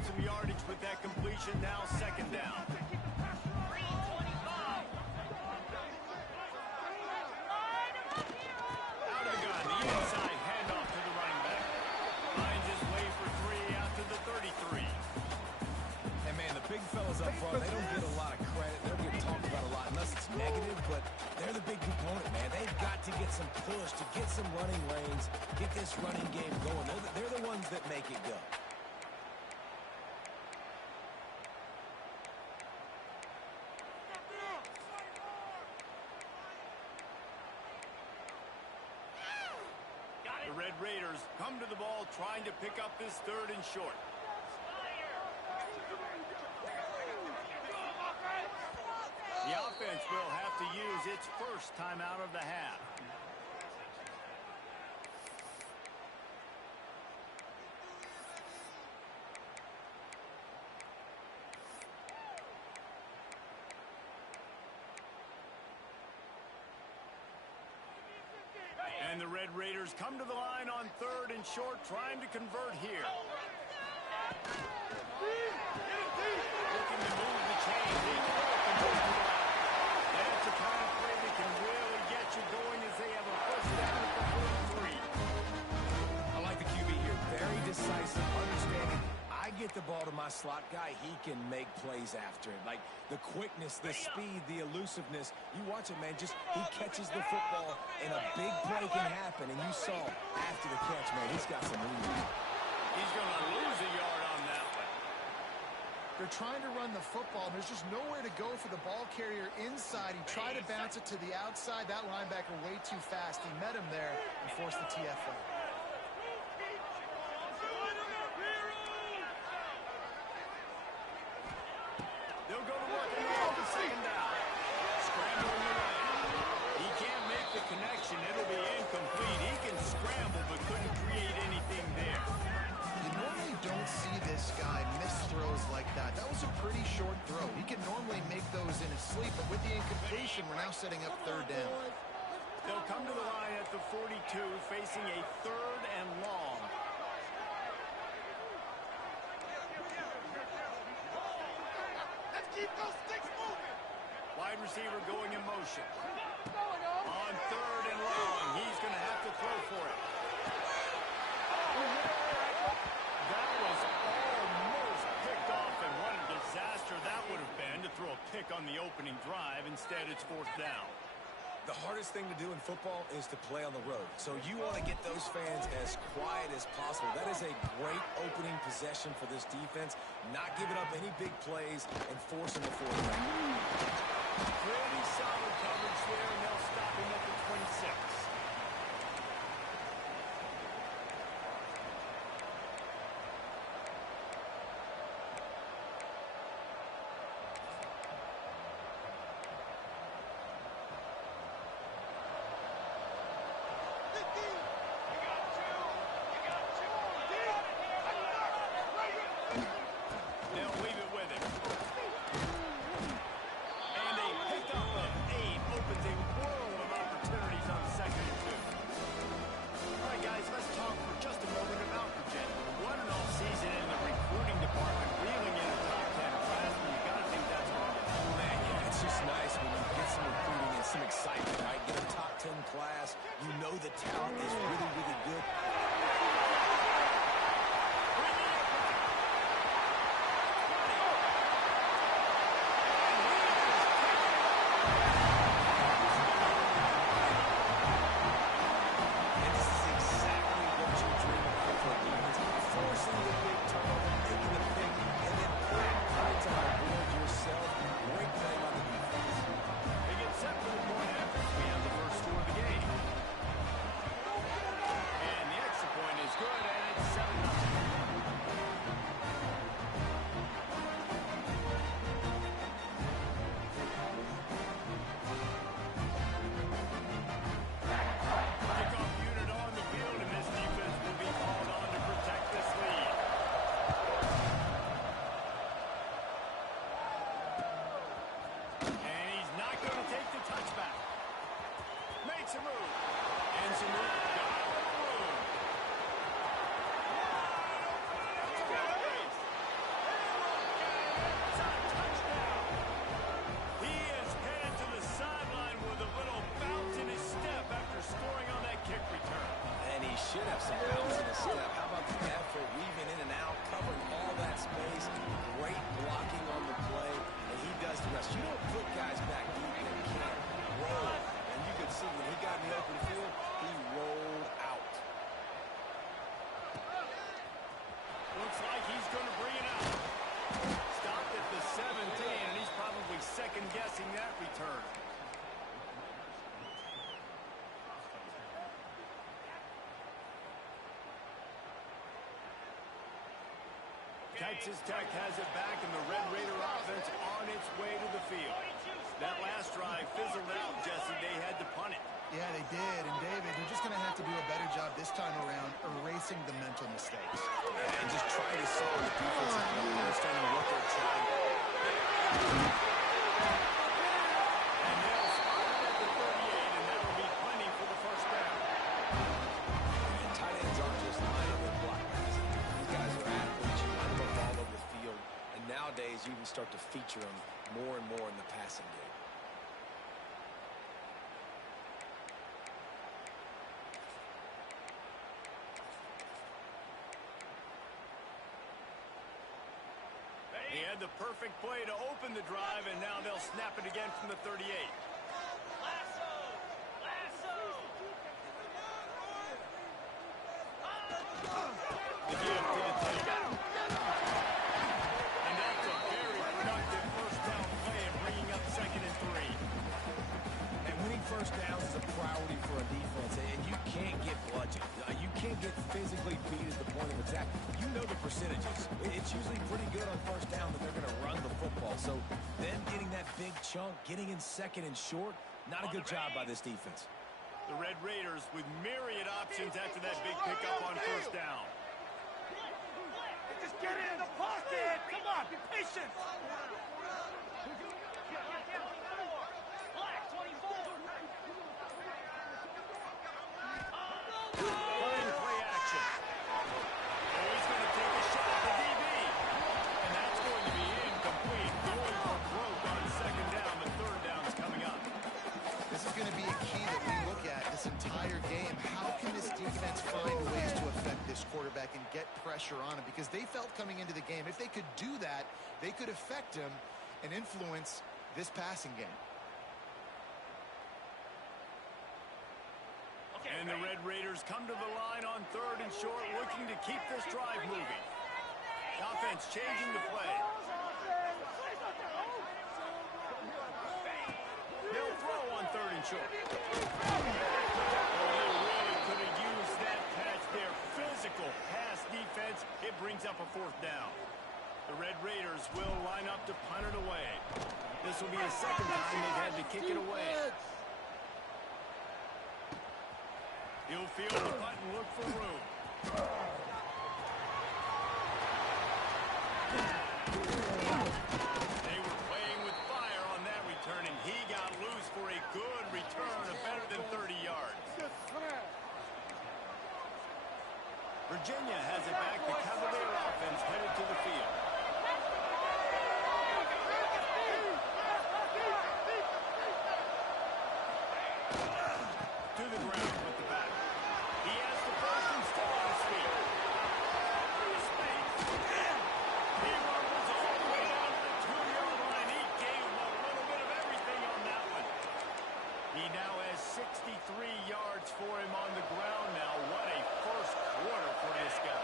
up some yardage with that completion. Now second down. Out of the gun, the inside handoff to the running back. Finds his way for 3 out to the 33. And man, the big fellas up front, they don't get a lot of credit. They don't get talked about a lot unless it's negative, but they're the big component, man. They've got to get some push, to get some running lanes, get this running game going. They're the ones that make it go. The Red Raiders come to the ball trying to pick up this 3rd and short. The offense will have to use its first timeout of the half. And the Red Raiders come to the line on 3rd and short, trying to convert here. Looking to move the chain. That's the kind of play that can really get you going as they have a first down at the 43. I like the QB here. Very decisive, understanding. I get the ball to my slot guy, he can make plays after it. Like the quickness, the speed, the elusiveness. You watch it, man. Just he catches the football, and a big play can happen. And you saw after the catch, man, he's got some lead. He's going to lose a yard on that one. They're trying to run the football. There's just nowhere to go for the ball carrier inside. He tried to bounce it to the outside. That linebacker way too fast. He met him there and forced the TFL. They'll go to work and roll the second down. Scrambling away. He can't make the connection. It'll be incomplete. He can scramble but couldn't create anything there. You normally don't see this guy miss throws like that. That was a pretty short throw. He can normally make those in his sleep, but with the incompletion, we're now setting up 3rd down. They'll come to the line at the 42, facing a 3rd and long. Keep those sticks moving. Wide receiver going in motion. On 3rd and long, he's going to have to throw for it. That was almost picked off, and what a disaster that would have been to throw a pick on the opening drive. Instead, it's 4th down. The hardest thing to do in football is to play on the road. So you want to get those fans as quiet as possible. That is a great opening possession for this defense. Not giving up any big plays and forcing the 4th down. Pretty solid coverage there, and they'll stop him at the 26. They'll leave it with him. And a pickup of 8 opens a world of opportunities on 2nd and 2. All right, guys, let's talk for just a moment about Virginia. What an off-season in the recruiting department, reeling in a top 10 class, and you got to think that's wrong. Man, yeah, it's just nice when you get some recruiting and some excitement, right? Get a top 10 class. You know the talent is really, really good. some bounce in his step. How about the effort, weaving in and out, covering all that space. Great blocking on the play, and he does the rest. You don't put guys back deep that can't roll. And you could see when he got in the open field, he rolled out. Looks like he's going to bring it out. Stopped at the 17, and he's probably second-guessing that return. Texas Tech has it back, and the Red Raider offense on its way to the field. That last drive fizzled out, Jesse. They had to punt it. Yeah, they did. And, David, they're just going to have to do a better job this time around erasing the mental mistakes. And just trying to solve the defensive play, understanding what they're trying. And they'll spot it at the 38, and that'll be plenty for the first down. And tight ends aren't just lining up block passing. These guys are athletes. You line them up all over the field. And nowadays, you can start to feature them more and more in the passing game. He had the perfect play to open the drive, and now they'll snap it again from the 38. Lasso! Lasso! The give to the takeout. And that's a very productive first down play and bringing up 2nd and 3. And winning first downs is a priority for a defense, and you can't get bludgeoned. You can't get physically beat at the point of attack. You know the percentages. It's usually pretty good on first down that they're going to run the football. So them getting that big chunk, getting in 2nd and short, not a good job by this defense. The Red Raiders with myriad options after that big pickup on first down. Just get in the pocket! Come on, be patient! Black 24! Playing play action. Oh, he's going to take a shot at the DB. And that's going to be incomplete. Going for broke on 2nd down. The 3rd down's coming up. This is going to be a key that we look at this entire game. How can this defense find ways to affect this quarterback and get pressure on him? Because they felt coming into the game, if they could do that, they could affect him and influence this passing game. And the Red Raiders come to the line on 3rd and short, looking to keep this drive moving. Offense changing the play. They'll throw on 3rd and short. Oh, they really could have used that pass there. Physical pass defense. It brings up a 4th down. The Red Raiders will line up to punt it away. This will be the 2nd time they've had to kick it away. He'll field the punt and look for room. They were playing with fire on that return, and he got loose for a good return of better than 30 yards. Virginia has it back. The Cavalier offense headed to the field. To the ground with the back. He has the first and still on his feet. Space. He rumbles all the way down to the 2-yard line. He gave him a little bit of everything on that one. He now has 63 yards for him on the ground now. What a first quarter for this guy.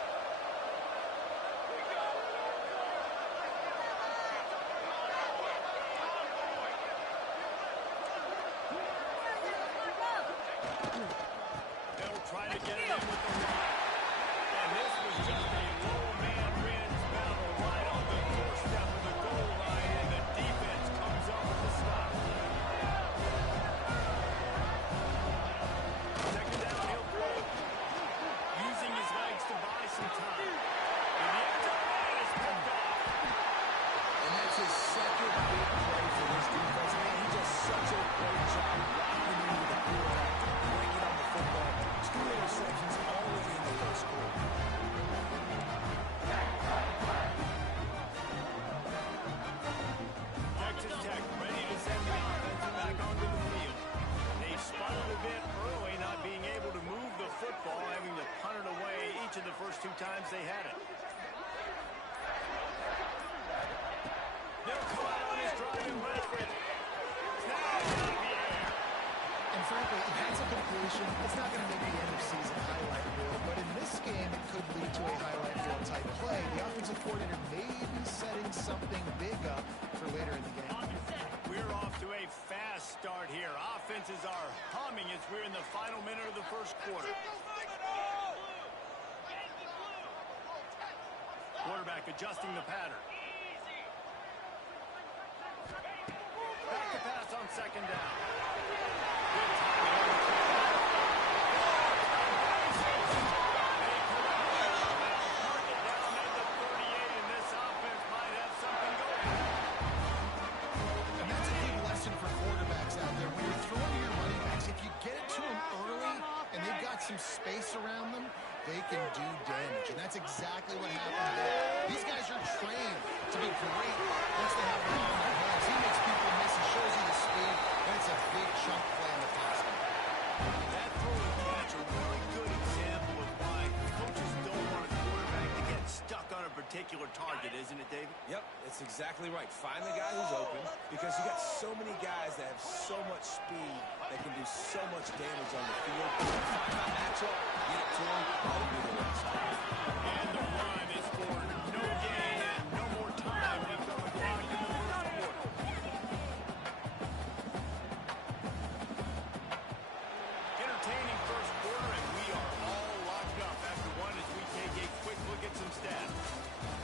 They'll try to get it in with the line. And this was just a low man wins battle right on the doorstep of the goal line, and the defense comes up with the stop. 2nd down, he'll throw it. Using his legs to buy some time. And the end zone is picked off. And that's his 2nd big play for this defense. Man, he does such a great job rocking into the quarterback, breaking on the football. 2 interceptions all over sometimes they had it. They'll come out on his drive and run with it. Now out of the air. And frankly, if that's a completion, it's not going to make the end of season highlight reel. But in this game, it could lead to a highlight reel type play. The offensive coordinator may be setting something big up for later in the game. We're off to a fast start here. Offenses are humming as we're in the final minute of the first quarter. Quarterback adjusting the pattern. Back to pass on second down. Good timing on the quarterback. They corral him. Target down at the 38, and this offense might have something going. And that's a big lesson for quarterbacks out there. When you're throwing to your running backs, if you get it to them early and they've got some space around them, they can do damage. And that's exactly what happened there. These guys are trained to be great once they have the ball in their hands. He makes people miss. He shows you the speed. And it's a big chunk play in the pass game. That throw and catch, a really good example of why coaches don't want a quarterback to get stuck on a particular target, isn't it, David? Yep, it's exactly right. Find the guy who's open because you got so many guys that have so much speed that can do so much damage on the field. Find my matchup, get it to him, let him do the rest. And the run is for no gain and no more time. We come across in the first quarter. Entertaining first quarter, and we are all locked up after one as we take a quick look at some stats.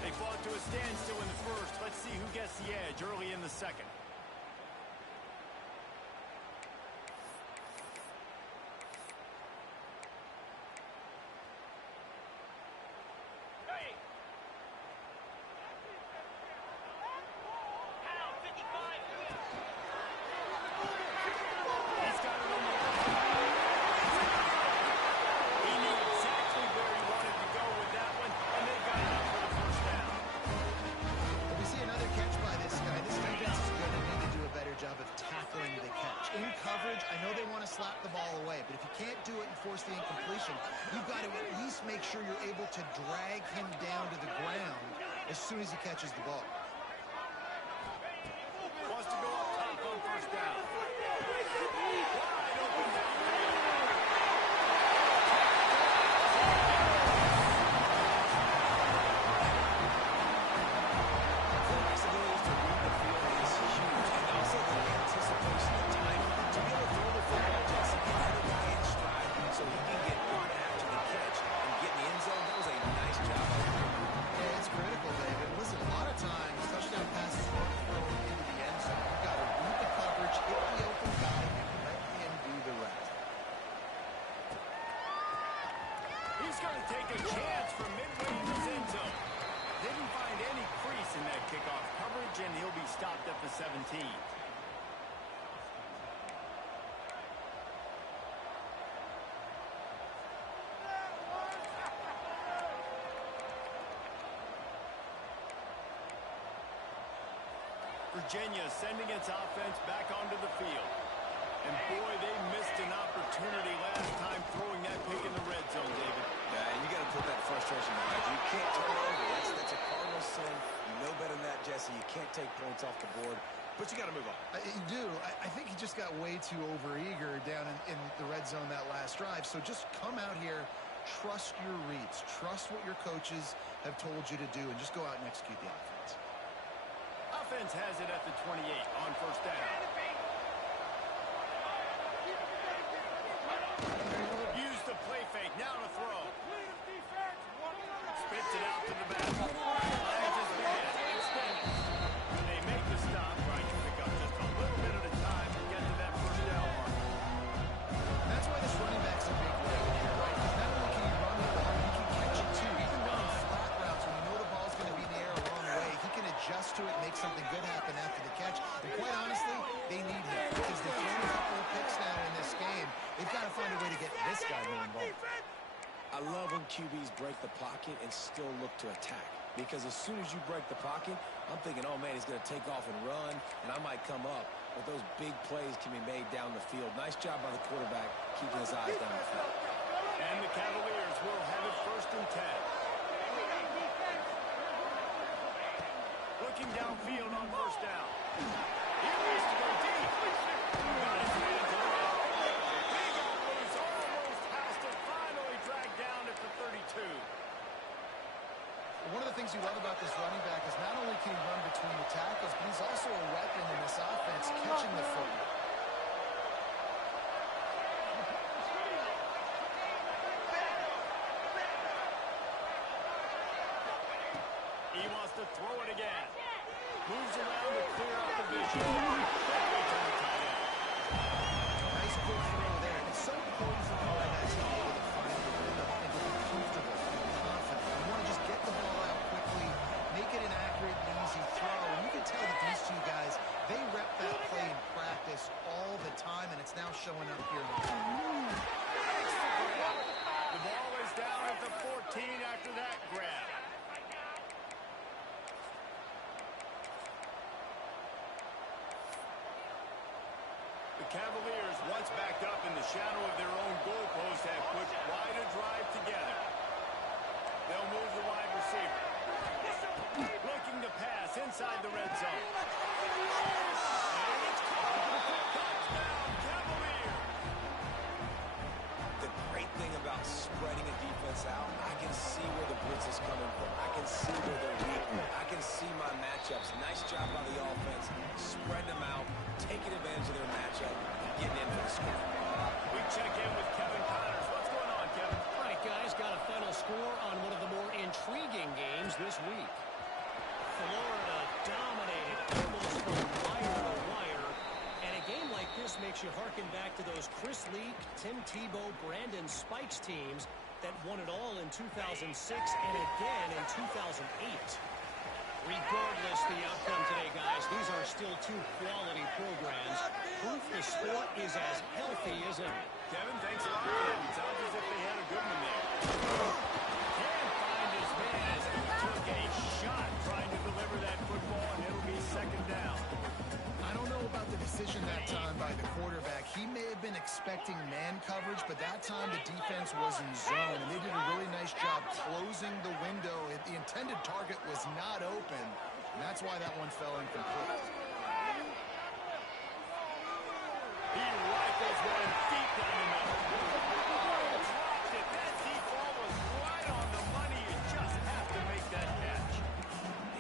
They fought to a standstill in the first. Let's see who gets the edge early in the second. He's got it on the left. He knew exactly where he wanted to go with that one, and they got it up for the first down. If we see another catch by this guy, this defense is going to need to do a better job of tackling the catch. In coverage, I know they want to slap the ball away, but if you can't do it and force the incompletion, you've got to at least make sure you're able to drag him down to the ground as soon as he catches the ball. Wants to go up top on first down. Wide open downfield. Quarterback's ability to read the field is huge, and also the anticipation and timing. To be able to throw the football, Jesse, and hit a guy in stride so he can get on after the catch and get in the end zone, that was a nice job by the quarterback. Yeah, it's critical, David. Listen, a lot of times, touchdown passes aren't thrown into the end zone. You've got to read the coverage, hit the open guy, and let him do the rest. He's going to take a chance from midway in his end zone. Didn't find any crease in that kickoff coverage, and he'll be stopped at the 17. Virginia sending its offense back onto the field. And boy, they missed an opportunity last time throwing that pick in the red zone, David. Yeah, and you got to put that frustration behind you. You can't turn it over. That's a cardinal sin. You know better than that, Jesse. You can't take points off the board, but you got to move on. You do. I think he just got way too overeager down in the red zone that last drive. So just come out here, trust your reads, trust what your coaches have told you to do, and just go out and execute the offense. Offense has it at the 28 on first down. Use the play fake. Now to throw. Spits it out to the back. Lines his man. Extended. They make the stop. Trying to pick up just a little bit at a time to get to that first down mark. And that's why this running back's a big play here, right? Because not only can he run the ball, he can catch it too. Even running flat routes when you know the ball's going to be in the air a long way, he can adjust to it, make something good happen after the catch. And quite honestly, they need him because they've thrown a couple of picks now in this game. They've got to find a way to get this guy more involved. I love when QBs break the pocket and still look to attack. Because as soon as you break the pocket, I'm thinking, oh, man, he's going to take off and run, and I might come up. But those big plays can be made down the field. Nice job by the quarterback keeping his eyes down the field. And the Cavaliers will have it first and 10. of the things you love about this running back is not only can he run between the tackles, but he's also a weapon in this offense, catching the football. He wants to throw it again. Moves around to clear out the vision. Nice quick throw there. It's so important for quarterbacks to be able to find the rhythm and to be comfortable and confident. You want to just get the ball out quickly, make it an accurate and easy throw. And you can tell that these two guys, they rep that play in practice all the time, and it's now showing up here in the game. The ball is down at the 14 after that grab. The Cavaliers, once backed up in the shadow of their own goalpost, have put quite a drive together. They'll move the wide receiver. Looking to pass inside the red zone. And it's caught. Touchdown, Cavaliers. The great thing about spreading a defense out, I can see where the blitz is coming from. I can see where they're weak. I can see my matchups. Nice job by the offense. Spread them out, taking advantage of their matchup, and getting in for the score. We check in with Kevin Connors. What's going on, Kevin? All right, guys, got a final score on one of the more intriguing games this week. Florida dominated almost from wire to wire. And a game like this makes you harken back to those Chris Leak, Tim Tebow, Brandon Spikes teams that won it all in 2006 and again in 2008. Regardless the outcome today, guys, these are still two quality programs. Proof the sport is as healthy as ever. Kevin, thanks a lot for that. It sounds as if they had a good one there. Can't find his man as he took a shot trying to deliver that football, and it'll be second down. I don't know about the decision that time by the quarterback. He may have been expecting man coverage, but that time the defense was in zone, and they did a really nice job closing the window. The intended target was not open, and that's why that one fell incomplete. He rifles one deep down the middle. Oh, dropped it. That deep ball was right on the money. You just have to make that catch.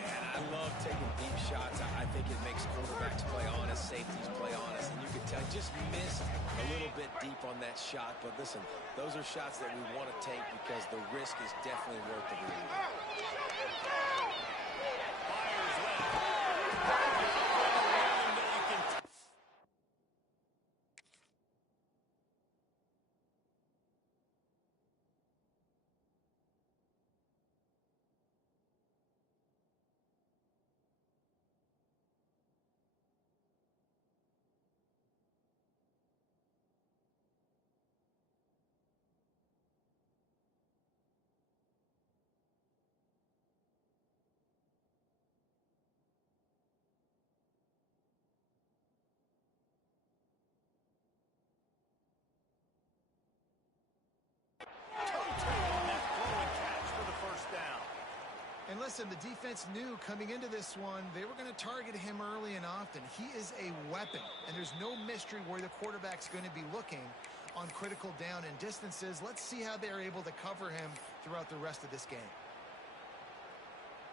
Yeah, and I love taking deep shots. I think it makes quarterbacks play honest, safeties play honest, and you can tell just missed a little bit deep on that shot. But listen, those are shots that we want to take because the risk is definitely worth the risk. Fires left. And listen, the defense knew coming into this one, they were going to target him early and often. He is a weapon, and there's no mystery where the quarterback's going to be looking on critical down and distances. Let's see how they're able to cover him throughout the rest of this game.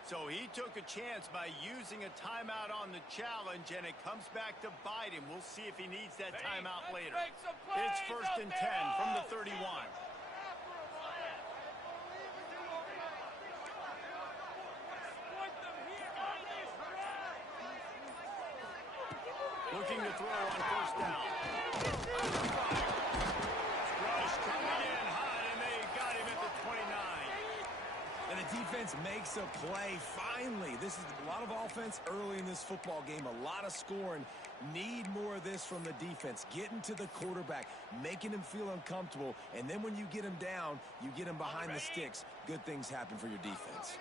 So he took a chance by using a timeout on the challenge, and it comes back to bite him. We'll see if he needs that timeout later. It's 1st and 10 from the 31. Looking to throw on 1st down. Rush coming in hot, and they got him at the 29. And the defense makes a play. Finally, this is a lot of offense early in this football game, a lot of scoring. Need more of this from the defense. Getting to the quarterback, making him feel uncomfortable, and then when you get him down, you get him behind the sticks. Good things happen for your defense.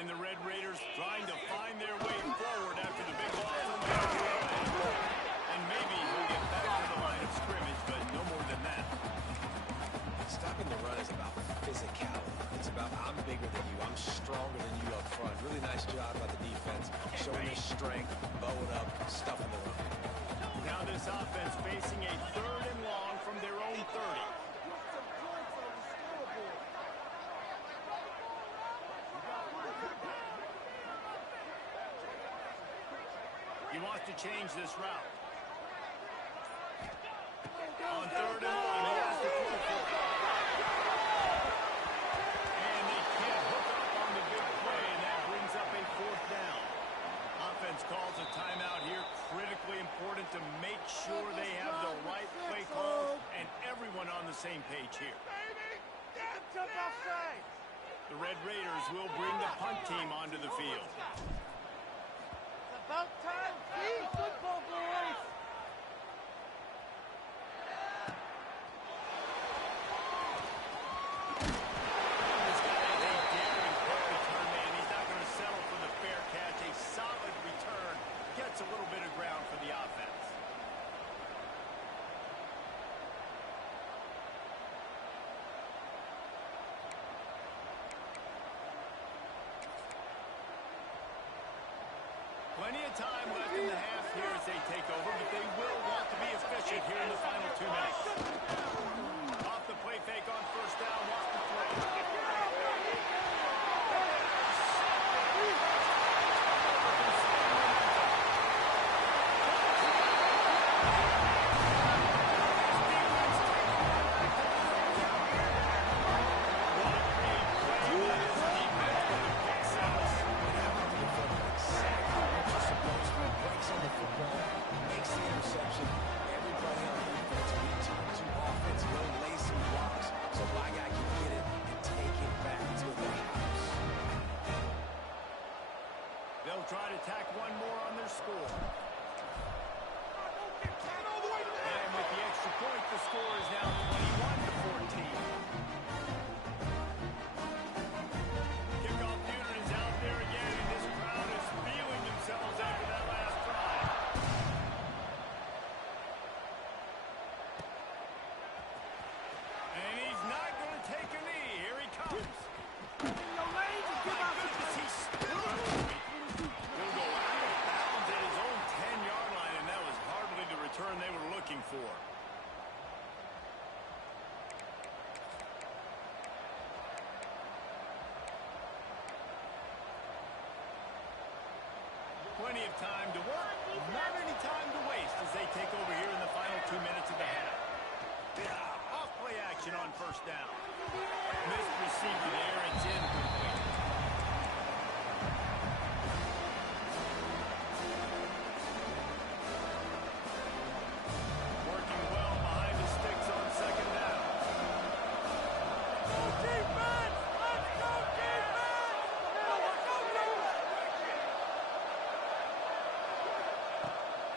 And the Red Raiders trying to find their way forward after the big loss on the BYL. And maybe he'll get back to the line of scrimmage, but no more than that. Stopping the run is about physicality. It's about I'm bigger than you. I'm stronger than you up front. Really nice job by the defense, showing their strength, bow it up, stuffing the run. Now this offense facing a 3rd and long from their own 30. wants to change this route. On 3rd and 1, he has to throw for it. And they can't hook up on the big play, and that brings up a 4th down. Offense calls a timeout here. Critically important to make sure they have the right play call and everyone on the same page here. The Red Raiders will bring the punt team onto the field. It's about time. See, football, boys. This guy is a daring quick return man. He's not going to settle for the fair catch. A solid return gets a little bit of ground for the offense. Plenty of time left in the half here as they take over, but they will want to be efficient here in the final 2 minutes. Off the play fake on 1st down, wants to throw. They'll try to tack one more on their score. And with the extra point, the score is now 21-14. Kickoff unit is out there again, and this crowd is feeling themselves after that last drive. And he's not going to take a knee. Here he comes. My goodness, he's still moving. He'll go out of bounds at his own 10-yard line, and that was hardly the return they were looking for. Plenty of time to work, not any time to waste as they take over here in the final 2 minutes of the half. Off play action on 1st down. Missed receiver there, it's incomplete. Working well behind the sticks on 2nd down. Defense! Let's go, defense!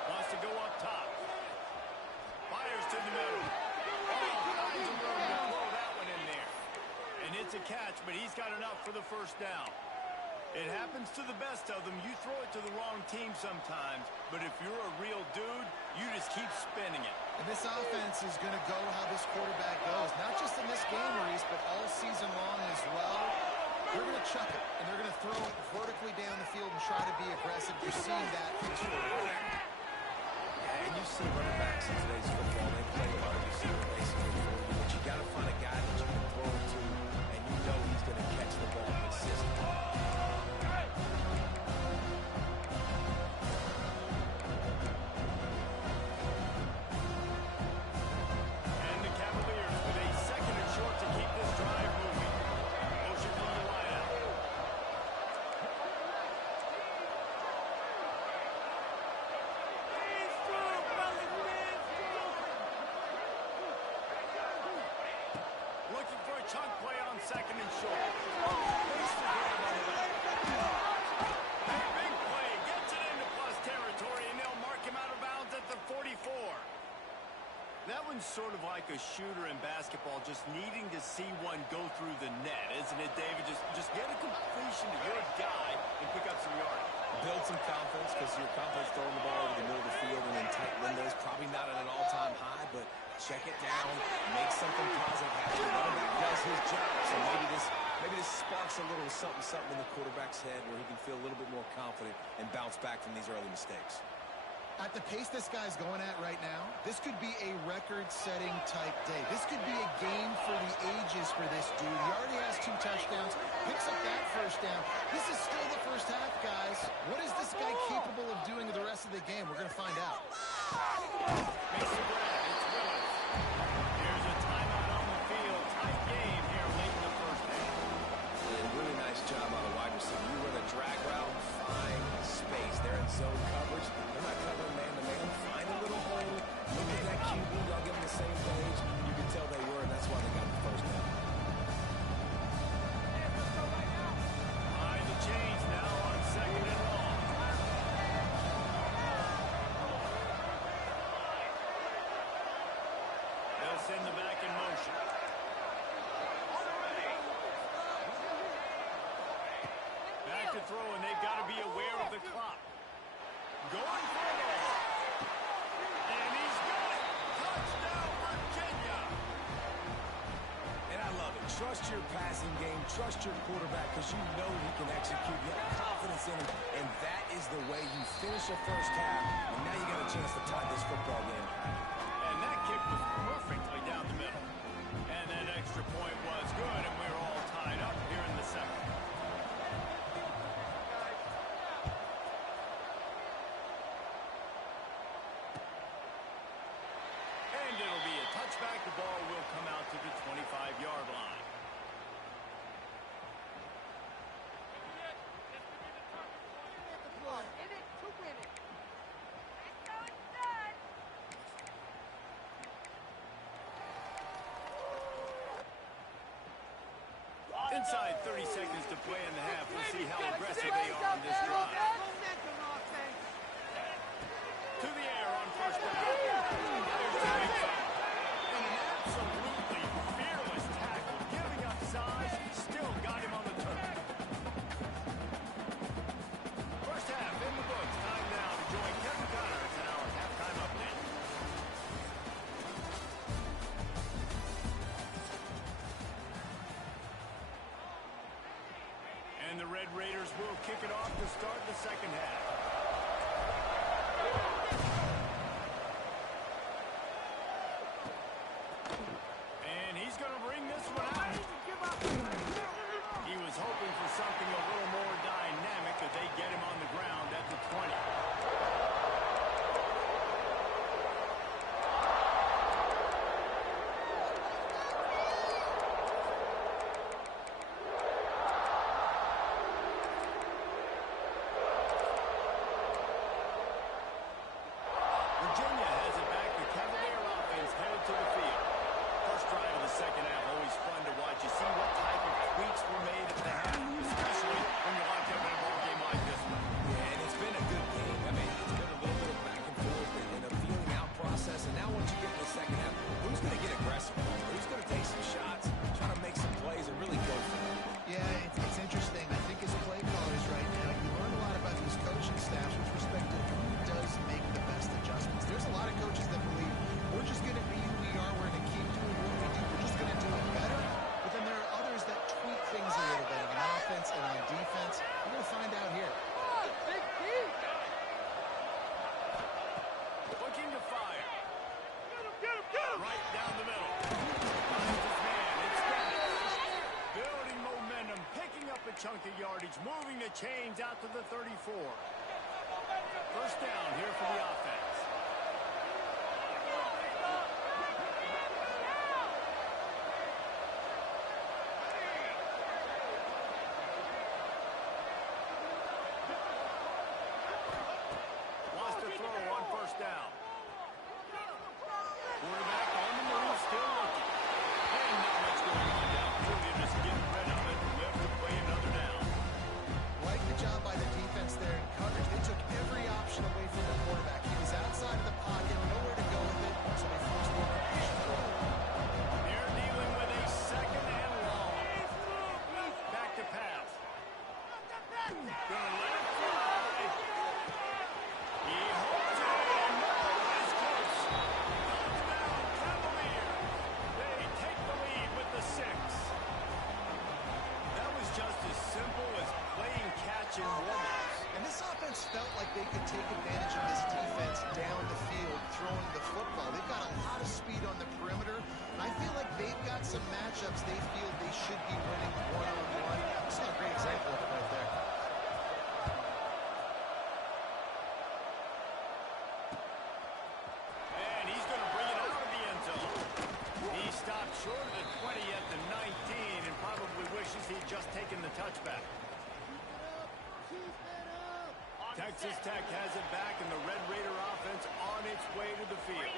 Wants to go up top. Fires to the middle. All kinds of room to throw that one in there. And it's a catch, but he's got enough for the 1st down. It happens to the best of them. You throw it to the wrong team sometimes, but if you're a real dude, you just keep spinning it. And this offense is going to go how this quarterback goes. Not just in this game, Maurice, but all season long as well. They're going to chuck it, and they're going to throw it vertically down the field and try to be aggressive. You're seeing that from this quarterback. Yeah, and you see running backs in today's football. They play wide receiver basically for you, but you got to find a guy that you can throw it to, and you know he's going to catch the ball consistently. And the Cavaliers with a 2nd and short to keep this drive moving. Motion from the wideout. Looking for a chunk play on 2nd and short. Makes the grab on the left. Big play. Gets it into plus territory, and they'll mark him out of bounds at the 44. That one's sort of like a shooter in basketball, just needing to see one go through the net, isn't it, David? Just get a completion to your guy and pick up some yardage. Build some confidence, because your confidence throwing the ball over the middle of the field and in tight windows, probably not at an all-time high, but check it down, make something positive happen. The running back does his job, so maybe this sparks a little something in the quarterback's head where he can feel a little bit more confident and bounce back from these early mistakes. At the pace this guy's going at right now, this could be a record-setting type day. This could be a game for the ages for this dude. He already has 2 touchdowns, picks up that first down. This is still the first half, guys. What is this guy capable of doing the rest of the game? We're going to find out. Makes the grab. It's Willis. Here's a timeout on the field. Tight game here late in the first half. And really nice job on the wide receiver. You run a drag route, find space. They're in zone coverage. They're not covering man-to-man. Find a little hole. Look at that QB. Y'all get on the same page. You can tell they were, and that's why they got the first down. Behind the chains now on 2nd and long. They'll send the back in motion. Back to throw, and they've got to be aware of the clock. Going for it all. And he's got it. Touchdown, Virginia. And I love it. Trust your passing game. Trust your quarterback because you know he can execute. You have confidence in him, and that is the way you finish the first half. And now you got a chance to tie this football game. And that kick was perfectly down the middle. And that extra point was good, and we're all tied up here in the second. And it'll be a touchback. The ball will come out to the 25-yard line. Inside 30 seconds to play in the half. We'll see how aggressive they are on this drive. To the air on first down. There's the big foul. And an absolutely fearless tackle. Giving up size, still got him on the turn. First half in the books. Time now to join Kevin Connors in our halftime update. And the Red Raiders will kick it off to start the second half. And he's going to bring this one out. He was hoping for something a little more dynamic, but they get him on the ground at the 20. Virginia has it back. The Cavalier offense headed to the field. First drive of the second half, always fun to watch. You see what type of tweaks were made at the half, especially when you're locked up in a ball game like this one. Yeah, and it's been a good game. I mean, it's been a little bit of back and forth and a feeling out process. And now once you get in the second half, who's going to get aggressive? Who's going to take some shots, try to make some plays, and really go for it? Yeah, it's interesting. I think as play callers right now, you learn a lot about these coaching staffs with respect to who does make the best adjustments. There's a lot of coaches that believe we're just going to be who we are. We're going to keep doing what we do. We're just going to do it better. But then there are others that tweak things a little bit on offense and on defense. We're going to find out here. Looking to fire. Right down the middle. Finds his man. It's Dennis. Building momentum, picking up a chunk of yardage, moving the chains out to the 34. First down here for the offense. Wants to throw on first down. Quarterback on the move, still looking. And not much going on downfield. They're just getting rid of it. We have to play another down. Like the job by the defense there in coverage. They took every option away from the quarterback. He was outside of the pocket, nowhere to go with it, so they forced one completion. They're dealing with a second and long. Back to pass. Gonna let it fly. He holds it in. It's close. Touchdown, Cavalier. They take the lead with the 6. That was just as simple as playing catch and warm-ups. And this offense offense felt like they could take advantage of this defense down the field, throwing the football. They've got a lot of speed on the perimeter, and I feel like they've got some matchups they feel they should be winning one-on-one. This is a great example of it right there. And he's going to bring it out of the end zone. He stopped short of the 20 at the 19 and probably wishes he'd just taken the touchback. Texas Tech has it back, and the Red Raider offense on its way to the field.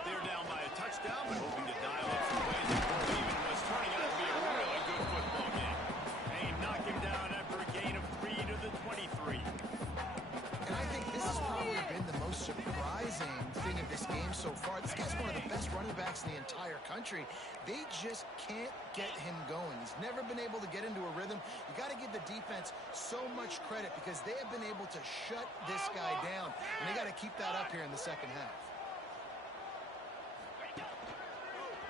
They're down by a touchdown, but hoping to dial up some ways and believe in what's turning out to be a really good football game. They knock him down after a gain of 3 to the 23. And I think this has probably been the most surprising thing of this game so far. This guy's one of the best running backs in the entire country. They just can't get him going. He's never been able to get into a rhythm. You got to give the defense so much credit because they have been able to shut this guy down. And they got to keep that up here in the second half.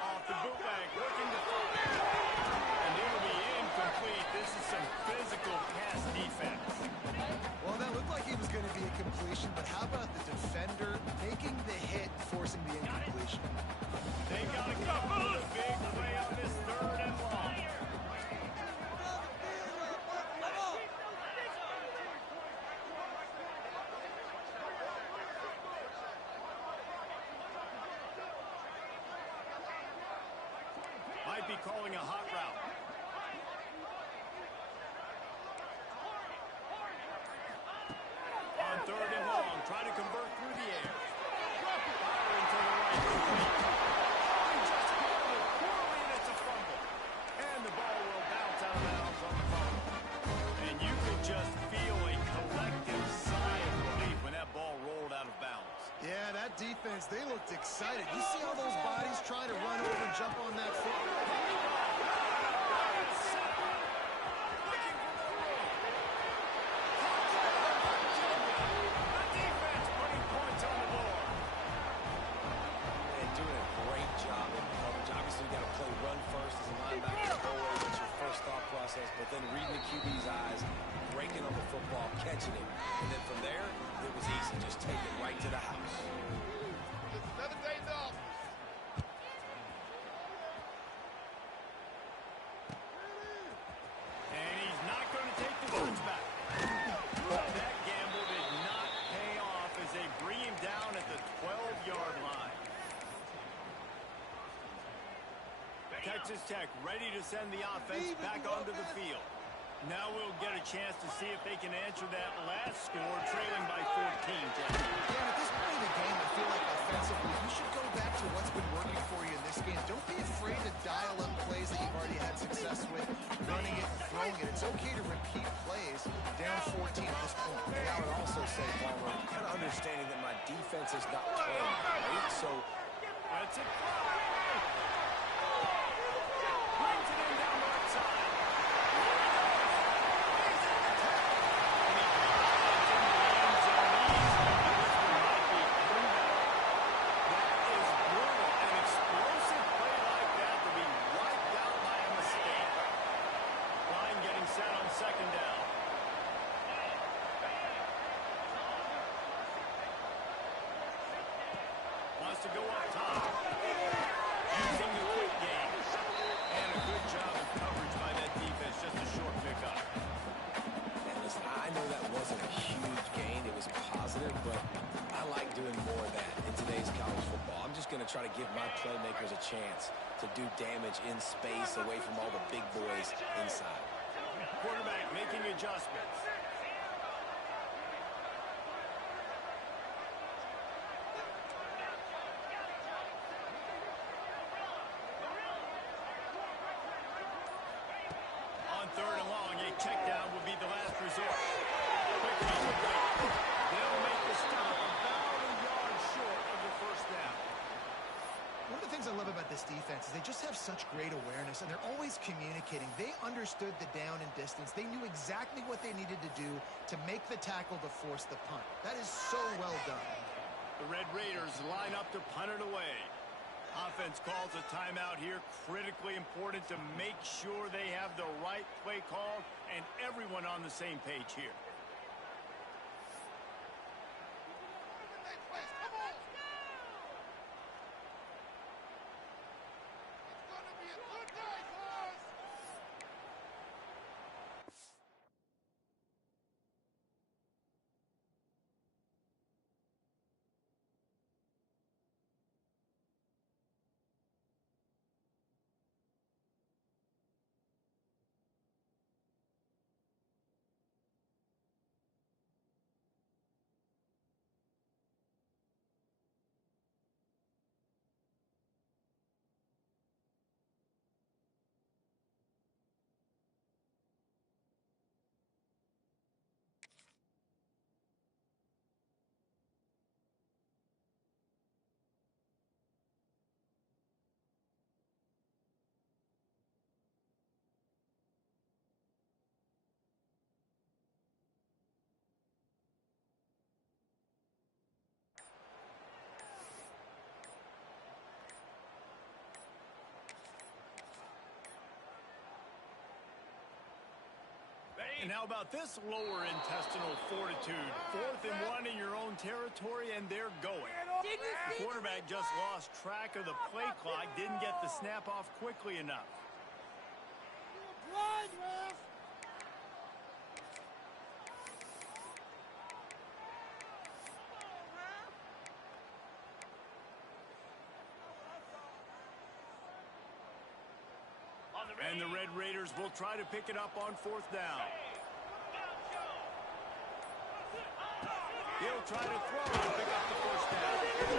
Off the bootleg, looking to throw. And it'll be incomplete. This is some physical pass defense. Well, that looked like he was going to be a completion, but how about the defender making the hit, forcing the incompletion? They got to go for the big play on this 3rd and long. Might be calling a hot route. On 3rd and long, try to convert through the air. Firing to the right. He just handled it poorly, and it's a fumble. And the ball will bounce out of bounds on the fumble. And you could just feel a collective sigh of relief when that ball rolled out of bounds. Yeah, that defense, they looked excited. You see all those bodies trying to run over and jump on that football? But then reading the QB's eyes, breaking on the football, catching it. And then from there, it was easy. Just take it right to the house. 7 days off. And he's not going to take the touchback. That gamble did not pay off as they bring him down at the 12-yard line. Texas Tech ready to send the offense back onto the field. Now we'll get a chance to see if they can answer that last score, trailing by 14. Yeah, at this point of the game, I feel like offensively, you should go back to what's been working for you in this game. Don't be afraid to dial up plays that you've already had success with, running it and throwing it. It's okay to repeat plays down 14 at this point. And I would also say, Palmer, kind of understanding that my defense is not playing great, so that's it. Brings it in down the right side. Second down. Wants to go up top. Using the quick game. And a good job of coverage by that defense. Just a short pickup. And listen, I know that wasn't a huge gain. It was positive, but I like doing more of that in today's college football. I'm just going to try to give my playmakers a chance to do damage in space away from all the big boys inside. Quarterback making adjustments. On 3rd and long, a check down will be the last resort. They'll make the stop about a yard short of the first down. One of the things I love about this defense is they just have such great awareness, and they're always communicating. They understood the down and distance. They knew exactly what they needed to do to make the tackle to force the punt. That is so well done. The Red Raiders line up to punt it away. Offense calls a timeout here. Critically important to make sure they have the right play call and everyone on the same page here. And how about this lower intestinal fortitude? 4th and 1 in your own territory, and they're going. The quarterback just lost track of the play clock, didn't get the snap off quickly enough. And the Red Raiders will try to pick it up on 4th down. He'll try to throw and pick up the 1st down. That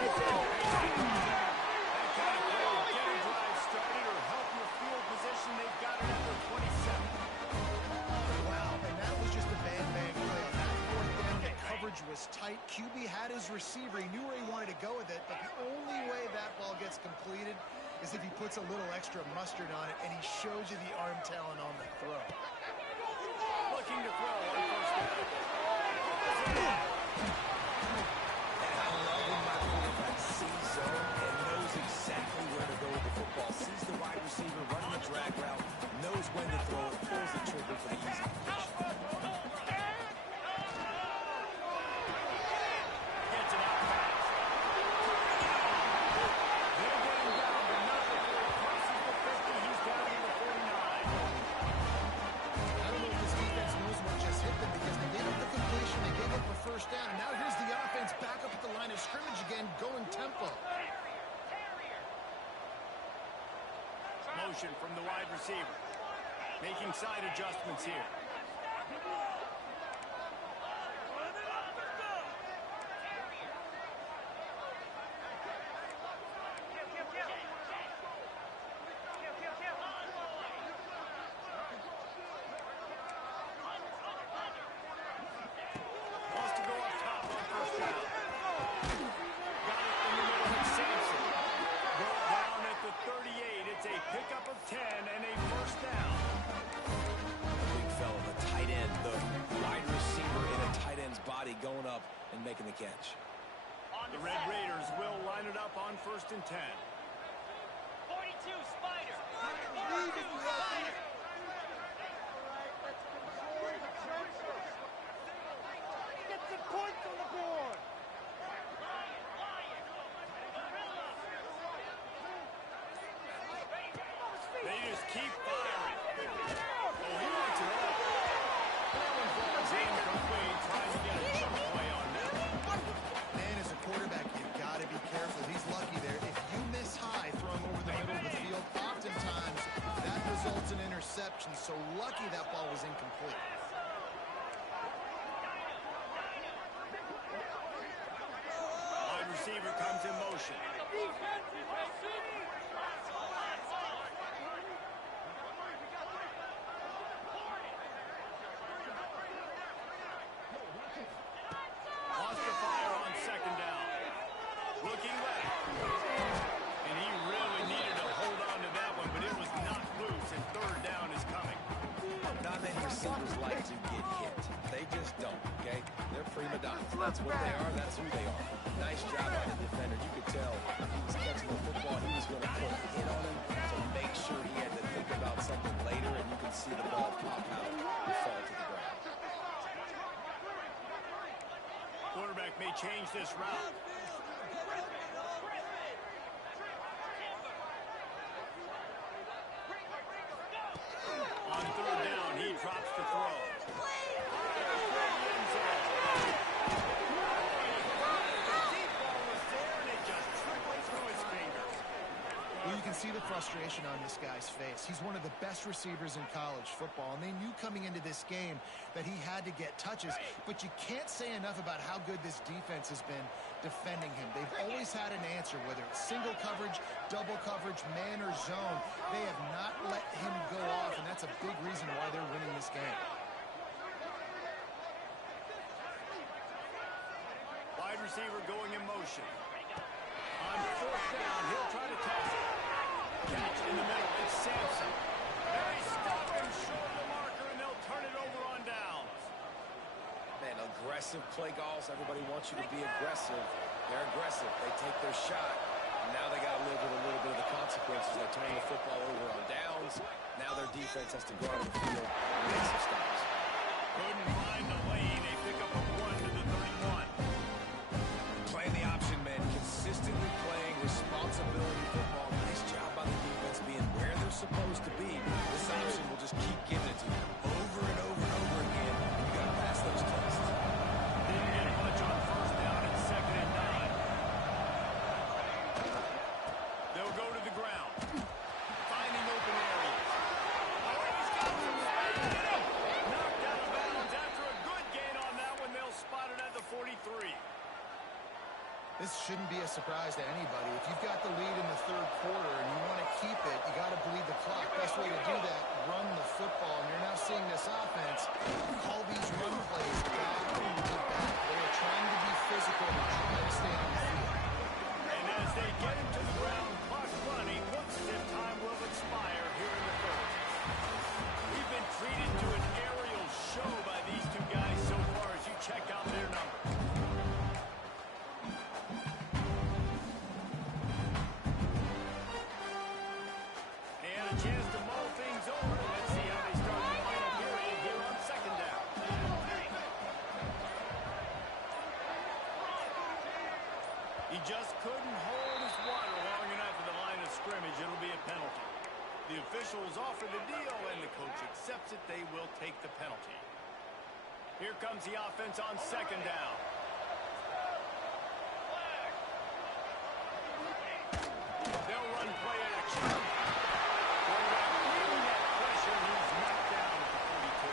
kind of play will get a drive started or help your field position. They've got it at their 27. Wow, and that was just a bang-bang play. On that 4th down, the coverage was tight. QB had his receiver. He knew where he wanted to go with it, but the only way that ball gets completed is if he puts a little extra mustard on it, and he shows you the arm talent on the throw. Looking to throw on 1st down. And I love when my quarterback sees zone and knows exactly where to go with the football. Sees the wide receiver running the drag route, knows when to throw it, pulls the trigger for the easy completion. Gets it out fast. They'll get him down, but not before he crosses the 50. He's down to the 49. I don't know if this defense knows what just hit them because they gave up the completion, they gave up a 1st down, and now here's the offense back up at the line of scrimmage again, going tempo. Motion from the wide receiver. Making side adjustments here. Wants to go up top on 1st down. Got it in the middle of Sampson. Brought down at the 38. It's a pickup of 10 and a 1st down. Big fella, the tight end, the wide receiver in a tight end's body going up and making the catch. The Red Raiders will line it up on 1st and 10. 42, Spider. 42, Spider. Get some points on the board. They just keep firing. Oh, he wants it all. That one falls incomplete, trying to get a jump play on that. Man, as a quarterback, you've got to be careful. He's lucky there. If you miss high throwing over the middle of the field, oftentimes that results in interception. So lucky that ball was incomplete. Wide receiver comes in motion. Wants to fire on 2nd down. Looking left. And he really needed to hold on to that one, but it was not loose, and 3rd down is coming. Not many receivers like to get hit. They just don't, okay? They're prima donnas. That's what they are. That's who they are. Nice job by the defender. You could tell he was catching the football. He was going to put a hit on him to make sure he had to think about something later, and you can see the ball pop out and fall to the ground. Quarterback may change this route. On 3rd down, he drops the throw. Well, you can see the frustration on this guy's face. He's one of the best receivers in college football, and they knew coming into this game that he had to get touches, but you can't say enough about how good this defense has been defending him. They've always had an answer, whether it's single coverage, double coverage, man or zone. They have not let him go off, and that's a big reason why they're winning this game. Wide receiver going in motion. On 4th down, he'll try to toss it. Catch in the middle. It's Sampson. They stop him short of the marker, and they'll turn it over on downs. Man, aggressive play calls. Everybody wants you to be aggressive. They're aggressive. They take their shot. Now they got to live with a little bit of the consequences. They turn the football over on downs. Now their defense has to go out on the field and make some stops. Couldn't find the lane. They pick up a 1 to the 31. Playing the option, man. Consistently playing responsibility football. Nice job by the defense being where they're supposed to be. This option will just keep giving it to you over and over and over again. You got to pass those tests. Didn't get much on first down at 2nd and 9. They'll go to the ground. Finding open areas. Oh, he's got some speed. Knocked out of bounds after a good gain on that one. They'll spot it at the 43. This shouldn't be a surprise to anybody. If you've got the lead in the third quarter and you want to keep it, you got to bleed the clock. Best way to do that, run the football. And you're now seeing this offense call these run plays back to back. They are trying to be physical and trying to stay on the field. And as they get him to the ground, clock running, looks as if time will expire here in the third. We've been treated to an aerial show by these two guys so far as you check out their numbers. They had a chance to mull things over. Let's see how they start the final period here on 2nd down. He just couldn't hold his water long enough at the line of scrimmage. It'll be a penalty. The officials offer the deal, and the coach accepts it. They will take the penalty. Here comes the offense on 2nd down. They'll run play action. Quarterback feeling that pressure, and he's knocked down at the 42.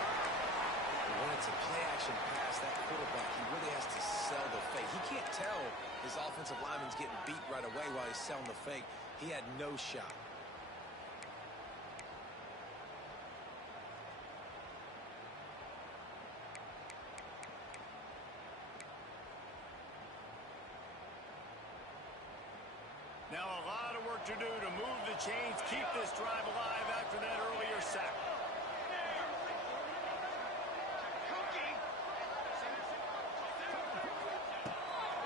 When it's a play-action pass, that quarterback, he really has to sell the fake. He can't tell his offensive lineman's getting beat right away while he's selling the fake. He had no shot. Now a lot of work to do to move the chains, keep this drive alive after that earlier sack.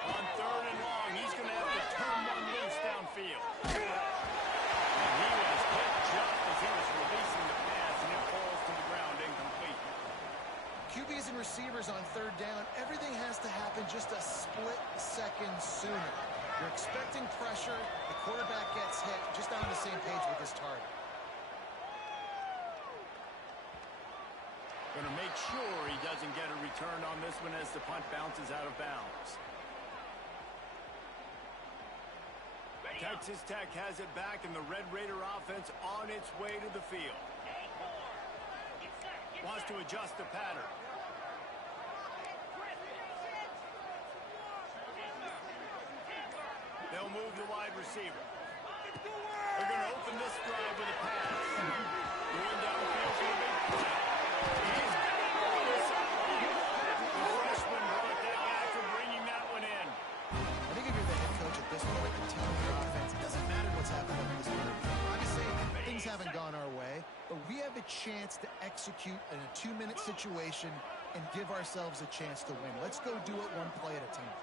On 3rd and long, he's going to have to turn one loose downfield. And he was hit just as he was releasing the pass, and it falls to the ground incomplete. QBs and receivers on 3rd down, everything has to happen just a split second sooner. You're expecting pressure, the quarterback gets hit, just not on the same page with his target. Going to make sure he doesn't get a return on this one as the punt bounces out of bounds. Texas Tech has it back, and the Red Raider offense on its way to the field. Wants to adjust the pattern. They'll move the wide receiver. They're going to open this drive with a pass. Going downfield for a big play. He's got it on the sideline. The freshman brought that after bringing that one in. I think if you're the head coach at this point and telling your offense, it doesn't matter what's happened up to this point. Obviously, things haven't gone our way, but we have a chance to execute in a 2-minute situation and give ourselves a chance to win. Let's go do it one play at a time.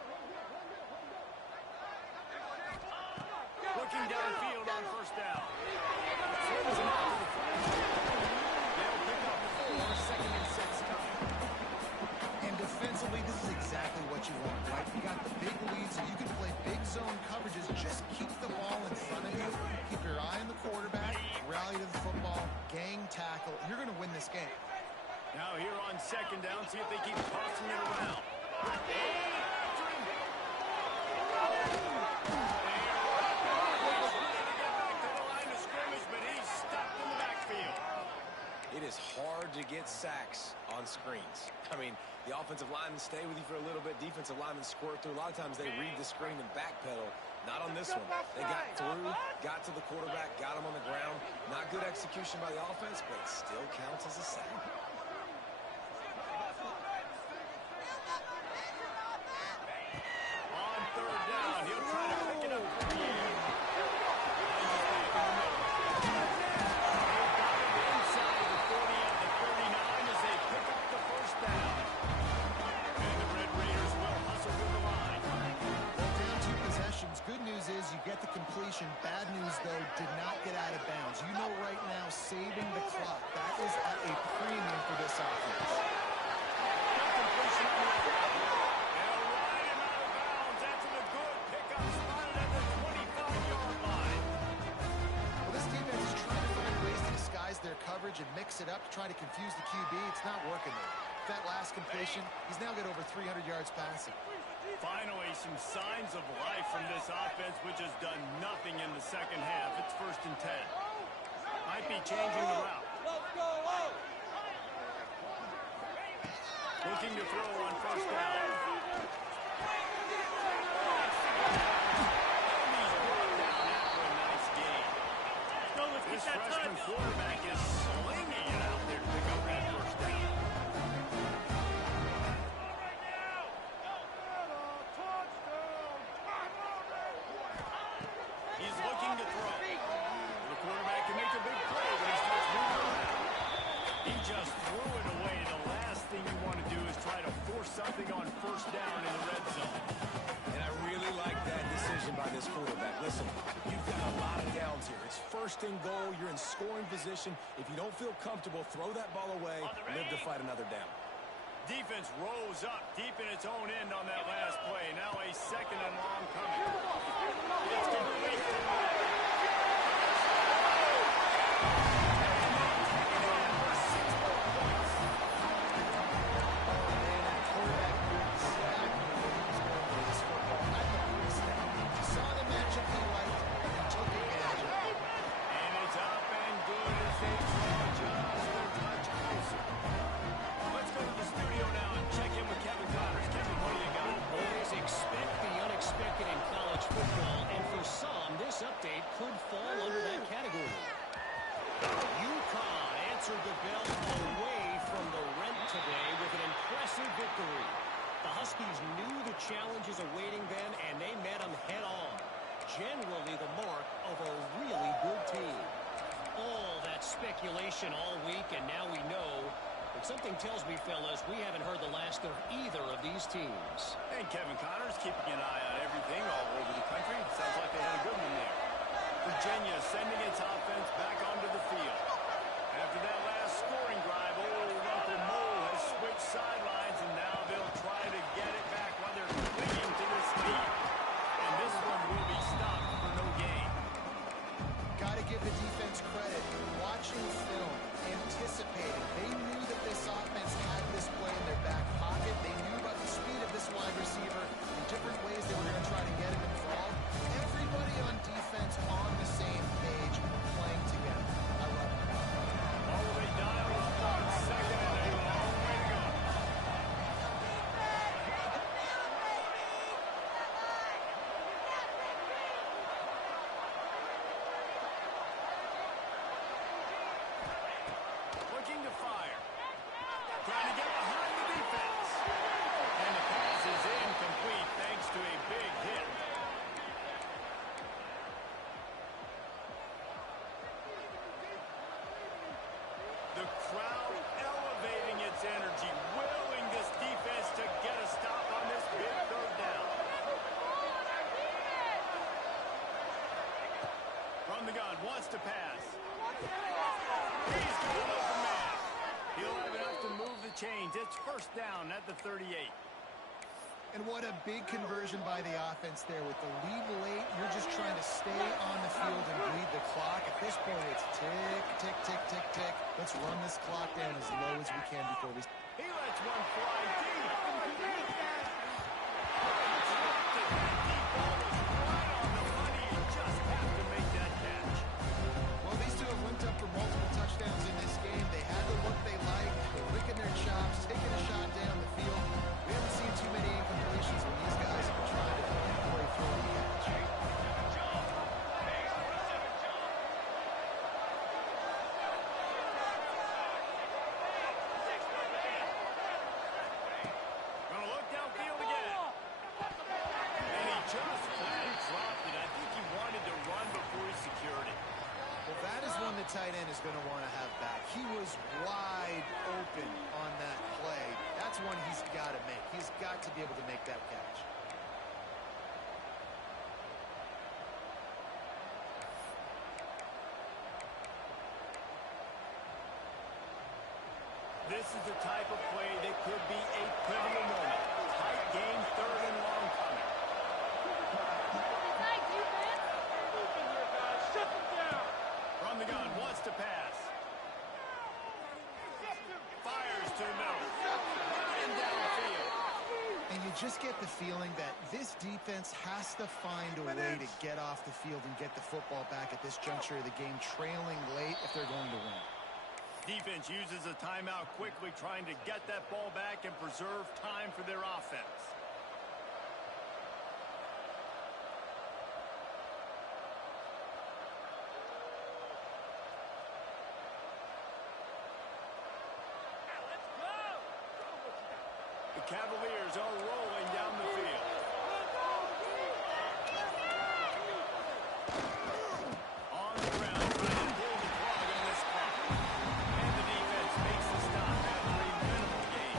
Looking downfield on 1st down. Swings him out to the front. They'll pick up 4, 2nd and 6 coming. And defensively, this is exactly what you want, right? You got the big leads, and you can play big zone coverages. Just keep the ball in front of you. Keep your eye on the quarterback. Rally to the football. Gang tackle. You're going to win this game. Now here on 2nd down, see if they keep tossing it around. It is hard to get sacks on screens. I mean, the offensive linemen stay with you for a little bit. Defensive linemen squirt through. A lot of times they read the screen and backpedal. Not on this one. They got through, got to the quarterback, got him on the ground. Not good execution by the offense, but it still counts as a sack. On 3rd down, he'll try to pick it up from the air. Inside the 40 at the 39 as they pick up the 1st down. And the Red Raiders will hustle to the line. Well, down 2 possessions. Good news is you get the completion. Bad news, though, did not get out of bounds. You know right now, saving the clock. That is at a premium for this offense. confuse the QB. It's not working there. That last completion, he's now got over 300 yards passing. Finally, some signs of life from this offense, which has done nothing in the second half. It's 1st and 10. Might be changing the route. Looking to throw on 1st down. And he's brought down after a nice gain. This freshman quarterback is slinging it out there to pick up that 1st down. He's looking to throw. The quarterback can make a big play when he starts moving around. He just threw it away. The last thing you want to do is try to force something on 1st down in the red zone. And I really like that decision by this quarterback. Listen, you've got a lot of downs here. It's 1st and goal. You're in scoring position. If you don't feel comfortable, throw that ball away. Live to fight another down. Defense rose up deep in its own end on that last play. Now a 2nd and long coming. It's complete. Saw the matchup he liked and took advantage of it. And it's up and good as they draw just a touch closer. Let's go to the studio now and check in with Kevin Connors. Kevin, what do you got? Always expect the unexpected in college football, and for some, this update could fall under that category. Ncaa answered the bell away from the rent today with an impressive victory. The Huskies knew the challenges awaiting them, and they met them head-on. Generally the mark of a really good team. All that speculation all week, and now we know. But something tells me, fellas, we haven't heard the last of either of these teams. And Kevin Connors keeping an eye on everything all over the country. Sounds like they had a good one there. Virginia sending its offense back onto the field. After that last scoring drive, old Uncle Mo has switched sidelines, and now they'll try to get it back while they're clinging to this lead. And this one will be stopped for no gain. Got to give the defense credit. Watching film, anticipating. They knew that this offense had this play in their back pocket. They knew about the speed of this wide receiver, the different ways they were going to try to get him involved. Everybody on defense on the same page, playing together. I love it. All the way down to 1 second and a long way to go. Looking to fire. Trying to get behind the defense. And the pass is incomplete thanks to a big hit. The crowd elevating its energy, willing this defense to get a stop on this big 3rd down. From the gun, wants to pass. He's got an open man. He'll have enough to move the chains. It's 1st down at the 38. And what a big conversion by the offense there. With the lead late, you're just trying to stay on the field and bleed the clock. At this point, it's tick, tick, tick, tick, tick. Let's run this clock down as low as we can before we... He lets one fly deep. Well, these two have linked up for multiple touchdowns in this game. They had the look they like. They're licking their chops, taking a shot down the field. We haven't seen too many incompletions when these guys have been trying to play through the catch. Gonna look downfield again. And he just flat dropped it. I think he wanted to run before he secured it. Well, that is one the tight end is going to want to have back. He was wide open on that play. That's one he's got to make. He's got to be able to make that catch. This is the type of play that could be a pivotal moment. Tight game, 3rd and long coming. From the gun, wants to pass. just get the feeling that this defense has to find a way to get off the field and get the football back at this juncture of the game, trailing late if they're going to win. Defense uses a timeout quickly, trying to get that ball back and preserve time for their offense. The Cavaliers are rolling down the field. On the ground, trying to pull the plug on this clock. And the defense makes the stop after a minimal gain.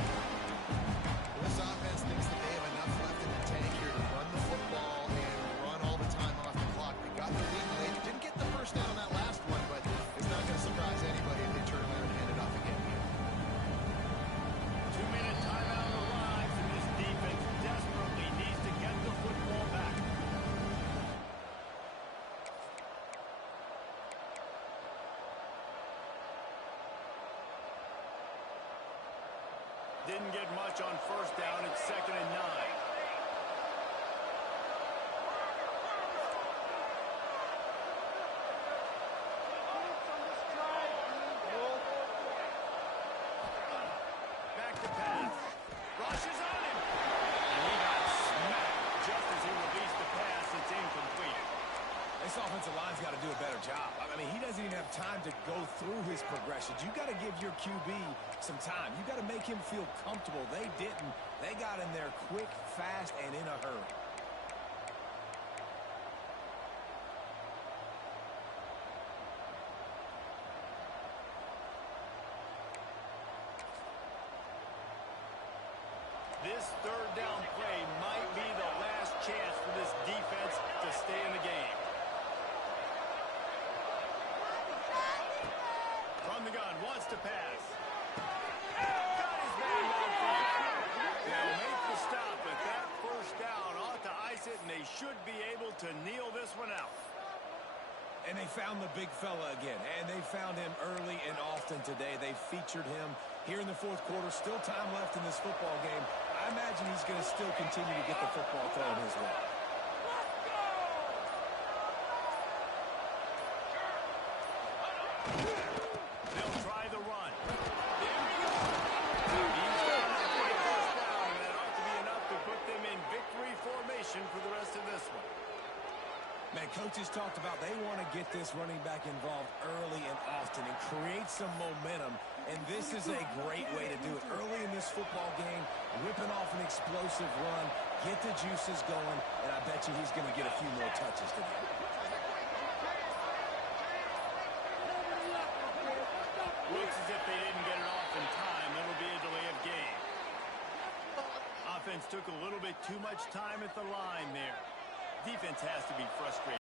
This offense thinks that they have enough left in the tank here to run the football and run all the time off the clock. They got the lead late. Didn't get the first down on that last one, but it's not going to surprise anybody if they turn around and hand it off again here. 2-minute timeout arrives, and this defense desperately needs to get the football back. Didn't get much on first down. It's 2nd and 9. Back to pass. Rushes on him. And he got smacked just as he released the pass. It's incomplete. This offensive line's got to do a better job. I mean, he doesn't even have time to go through his progressions. You got to give your QB some time. You got to make him feel comfortable. They didn't. They got in there quick, fast, and in a hurry. This third down play might be the last chance for this defense to stay in the game. From the gun, wants to pass. Got his man downfield. They'll make the stop, but that first down ought to ice it, and they should be able to kneel this one out. And they found the big fella again, and they found him early and often today. They featured him here in the fourth quarter. Still time left in this football game. I imagine he's going to still continue to get the football thrown his way. They'll try the run. There we go. He's got that for the first down, and that ought to be enough to put them in victory formation for the rest of this one. Man, coaches talked about they want to get this running back involved early and often and create some momentum, and this is a great way to do it. Early in this football game, whipping off an explosive run, get the juices going, and I bet you he's going to get a few more touches today. Looks as if they didn't get it off in time. It'll be a delay of game. Offense took a little bit too much time at the line there. Defense has to be frustrated.